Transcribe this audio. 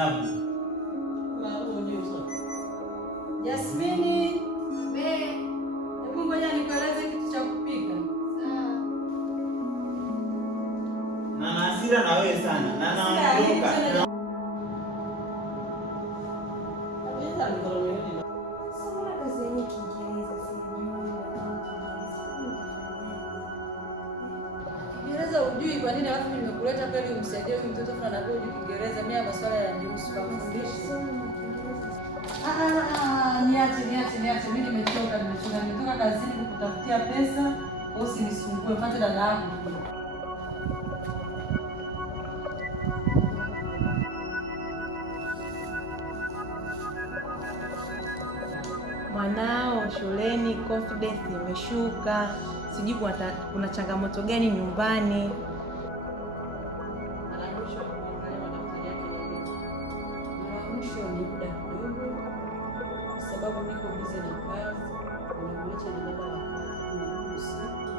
Zainabu. Jasmini. Hebu ngoja nikueleze kitu cha kupika. Na hasira na wewe sana. Na naondoka. Kiingereza ujui kwa nini, alafu nimekuleta pale umsaidie huyu mtoto fulani anajua Kiingereza. Mimi masuala ya jihusu kumfundisha. Niache. Mimi nimetoka kazini kukutafutia pesa. Usinisumbue, pata dada yangu. Mwanao shuleni confidence imeshuka, sijui kuna changamoto gani nyumbani. Mwisho ni muda kidogo, sababu niko busy na kazi. Nimemwacha na dada wa kazi na usiku.